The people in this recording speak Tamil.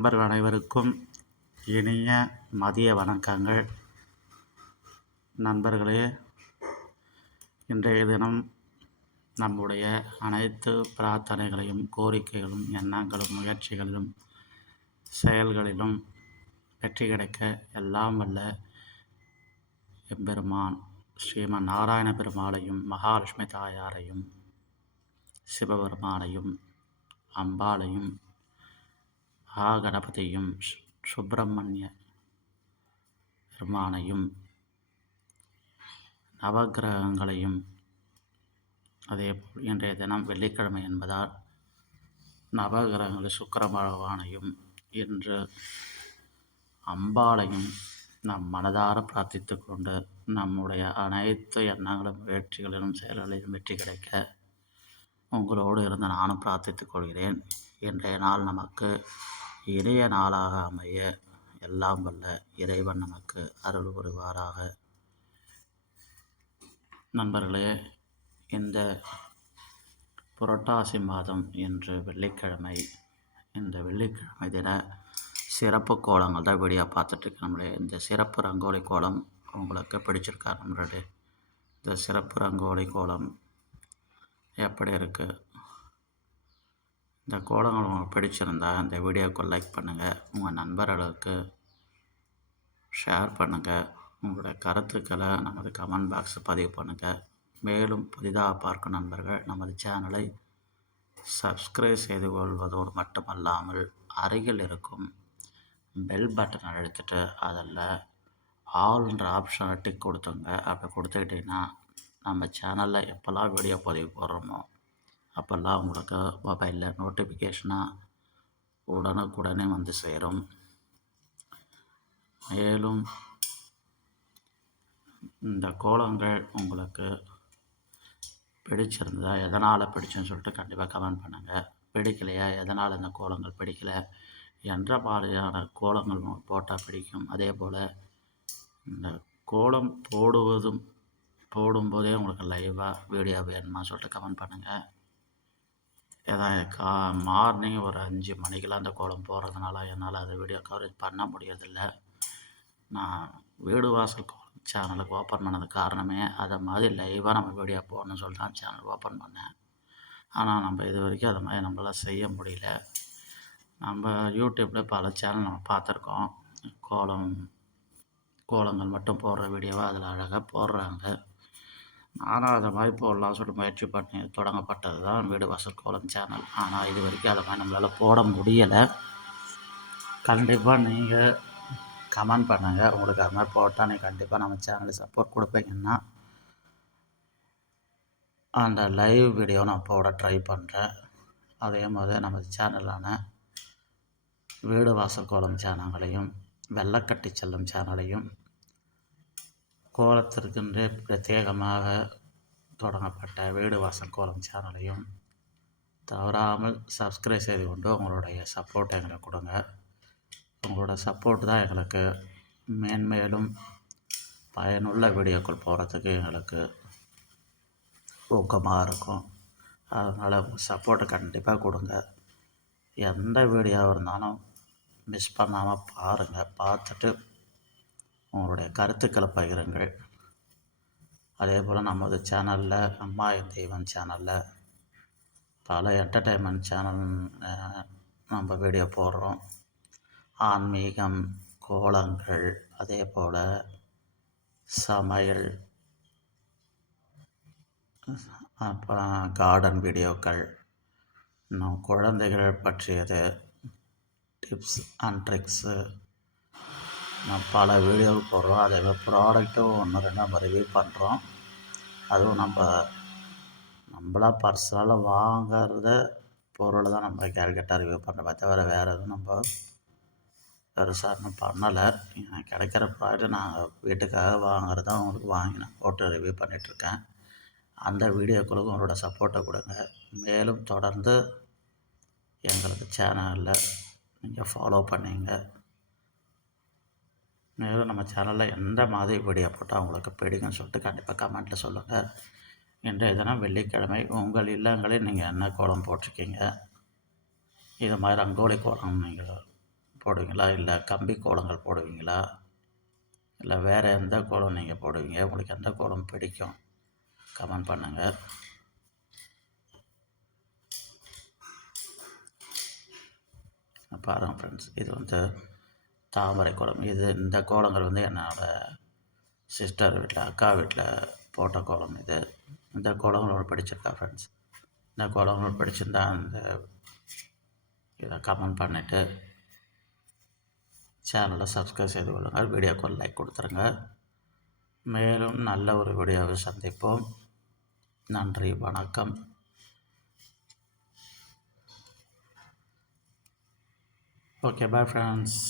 நண்பர்கள் அனைவருக்கும் இனிய மதிய வணக்கங்கள். நண்பர்களே இன்றைய தினம் நம்முடைய அனைத்து பிரார்த்தனைகளையும் கோரிக்கைகளும் எண்ணங்களும் முயற்சிகளிலும் செயல்களிலும் வெற்றி கிடைக்க எல்லாம் வல்ல எம்பெருமான் ஸ்ரீமன் நாராயண பெருமாளையும் மகாலட்சுமி தாயாரையும் சிவபெருமானையும் அம்பாளையும் ஆ கணபதியும் சுப்பிரமணிய பெருமானையும் நவகிரகங்களையும் அதேபோல் இன்றைய தினம் வெள்ளிக்கிழமை என்பதால் நவகிரகங்கள் சுக்கர பகவானையும் இன்று அம்பாளையும் நம் மனதார பிரார்த்தித்து கொண்டு நம்முடைய அனைத்து எண்ணங்களும் முயற்சிகளிலும் செயல்களிலும் வெற்றி கிடைக்க உங்களோடு இருந்து நானும் பிரார்த்தித்துக் கொள்கிறேன். இன்றைய நாள் நமக்கு இனிய நாளாக அமைய எல்லாம் வல்ல இறைவன் நமக்கு அருள் புரிவாராக. நண்பர்களே இந்த புரட்டாசி மாதம் என்று வெள்ளிக்கிழமை. இந்த வெள்ளிக்கிழமை தின சிறப்பு கோலங்கள் தான் வீடியோ பார்த்துட்ருக்கு நம்மளே. இந்த சிறப்பு ரங்கோலி கோலம் உங்களுக்கு பிடிச்சிருக்கா நம்மளுடைய இந்த சிறப்பு ரங்கோலி கோலம் எப்படி இருக்குது இந்த கோலங்கள் உங்களுக்கு பிடிச்சிருந்தா இந்த வீடியோவுக்கு லைக் பண்ணுங்கள் உங்கள் நண்பர்களுக்கு ஷேர் பண்ணுங்கள் உங்களுடைய கருத்துக்களை நமது கமெண்ட் பாக்ஸ் பதிவு பண்ணுங்கள் மேலும் புதிதாக பார்க்கும் நண்பர்கள் நமது சேனலை சப்ஸ்கிரைப் செய்து கொள்வதோடு மட்டுமல்லாமல் அருகில் இருக்கும் பெல் பட்டன் அழுத்திட்டு அதில் ஆல்ன்ற ஆப்ஷனை டிக் கொடுத்துங்க அப்படி கொடுத்துக்கிட்டிங்கன்னா நம்ம சேனலில் எப்போல்லாம் வீடியோ பதிவு போடுறோமோ அப்போல்லாம் உங்களுக்கு மொபைலில் நோட்டிஃபிகேஷனாக உடனுக்குடனே வந்து சேரும். மேலும் இந்த கோலங்கள் உங்களுக்கு பிடிச்சிருந்ததா எதனால் பிடிச்சுன்னு சொல்லிட்டு கண்டிப்பாக கமெண்ட் பண்ணுங்கள் பிடிக்கலையா எதனால் இந்த கோலங்கள் பிடிக்கலை என்ற மாதிரியான கோலங்கள் போட்டால் பிடிக்கும். அதே போல் இந்த கோலம் போடுவதும் போடும்போதே உங்களுக்கு லைவாக வீடியோ வேணுமா சொல்லிட்டு கமெண்ட் பண்ணுங்கள் ஏதாவது கா மார்னிங் ஒரு அஞ்சு மணிக்கெலாம் அந்த கோலம் போடுறதுனால என்னால் அதை வீடியோ கவரேஜ் பண்ண முடியறதில்ல. நான் வீடு வாசல் கோலம் சேனலுக்கு ஓப்பன் பண்ணது காரணமே அதை மாதிரி லைவாக நம்ம வீடியோ போடணும்னு சொல்லி தான் சேனல் ஓப்பன் பண்ணேன். ஆனால் நம்ம இது வரைக்கும் அதை மாதிரி நம்மளால் செய்ய முடியல. நம்ம யூடியூப்பில் பல சேனல் நம்ம பார்த்துருக்கோம். கோலம் கோலங்கள் மட்டும் போடுற வீடியோவாக அதில் அழகாக போடுறாங்க. நானும் அதை மாதிரி போடலாம் சொல்லி முயற்சி பண்ணி தொடங்கப்பட்டது தான் வீடு வாசல் கோலம் சேனல். ஆனால் இது வரைக்கும் அதை மாதிரி நம்மளால் போட முடியலை. கண்டிப்பாக நீங்கள் கமெண்ட் பண்ணுங்கள் உங்களுக்கு அது மாதிரி போட்டால் நீங்கள் கண்டிப்பாக நம்ம சேனலுக்கு சப்போர்ட் கொடுப்பீங்கன்னா அந்த லைவ் வீடியோ நான் போட ட்ரை பண்ணுறேன் அதே மாதிரி நம்ம சேனலான வீடு வாசல் கோலம் சேனல்களையும் வெள்ளக்கட்டி செல்லும் சேனலையும் கோலத்திற்கென்றே பிரத்யேகமாக தொடங்கப்பட்ட வீடு வாசல் கோலம் சேனலையும் தவறாமல் சப்ஸ்கிரைப் செய்து கொண்டு உங்களுடைய சப்போர்ட் எங்களுக்கு கொடுங்க. உங்களோட சப்போர்ட் தான் எங்களுக்கு மேன்மேலும் பயனுள்ள வீடியோக்கள் போகிறதுக்கு எங்களுக்கு ஊக்கமாக இருக்கும். அதனால் உங்கள் சப்போர்ட்டை கண்டிப்பாக கொடுங்க. எந்த வீடியோவாக இருந்தாலும் மிஸ் பண்ணாமல் பாருங்கள் பார்த்துட்டு உங்களுடைய கருத்துக்களை பகிருங்கள். அதே போல் நமது சேனலில் அம்மா என் தெய்வம் சேனலில் பல என்டர்டெயின்மெண்ட் சேனல் நம்ம வீடியோ போடுறோம். ஆன்மீகம் கோலங்கள் அதே போல் சமையல் அப்புறம் கார்டன் வீடியோக்கள் இன்னும் குழந்தைகள் பற்றியது டிப்ஸ் அண்ட் ட்ரிக்ஸு நான் பல வீடியோவில் போடுறோம். அதே மாதிரி ப்ராடக்ட்டும் ஒன்று ரெண்டு நம்ம ரிவ்யூ பண்ணுறோம் அதுவும் நம்ம நம்மளா பர்சனலாக வாங்கிறத பொருளை தான் நம்ம கேல்குலேட்டாக ரிவ்யூ பண்ணுறோம் தவிர வேறு எதுவும் நம்ம பெருசாக இன்னும் பண்ணலை. கிடைக்கிற ப்ராடக்ட் நான் வீட்டுக்காக வாங்குறதா உங்களுக்கு வாங்கி நான் போட்டு ரிவ்யூ பண்ணிகிட்ருக்கேன் அந்த வீடியோக்களுக்கும் உங்களோட சப்போர்ட்டை கொடுங்க. மேலும் தொடர்ந்து எங்களுக்கு சேனலில் நீங்கள் ஃபாலோ பண்ணிங்க. மேலும் நம்ம சேனலில் எந்த மாதிரி வீடியோ போட்டால் உங்களுக்கு பிடிக்கும்னு சொல்லிட்டு கண்டிப்பாக கமெண்ட்டில் சொல்லுங்கள் இன்றைய தினம் வெள்ளிக்கிழமை உங்கள் இல்லங்களில் நீங்கள் என்ன கோலம் போட்டிருக்கீங்க? இது மாதிரி ரங்கோலி கோலம் நீங்கள் போடுவீங்களா? இல்லை கம்பி கோலங்கள் போடுவீங்களா? இல்லை வேறு எந்த கோலம் நீங்கள் போடுவீங்க? உங்களுக்கு எந்த கோலம் பிடிக்கும்? கமெண்ட் பண்ணுங்கள் பாருங்கள் ஃப்ரெண்ட்ஸ் இது வந்து தாமரை கோலம் இது இந்த கோலங்கள் வந்து என்னோடய சிஸ்டர் வீட்டில் அக்கா வீட்டில் போட்ட கோலம் இது. இந்த கோலங்களோட பிடிச்சிருக்கா ஃப்ரெண்ட்ஸ் இந்த கோலங்களோட பிடிச்சிருந்தா அந்த இதை கமெண்ட் பண்ணிவிட்டு சேனலை சப்ஸ்கிரைப் செய்து கொள்ளுங்கள். வீடியோக்கு ஒரு லைக் கொடுத்துருங்க. மேலும் நல்ல ஒரு வீடியோவை சந்திப்போம். நன்றி வணக்கம். Okay bye friends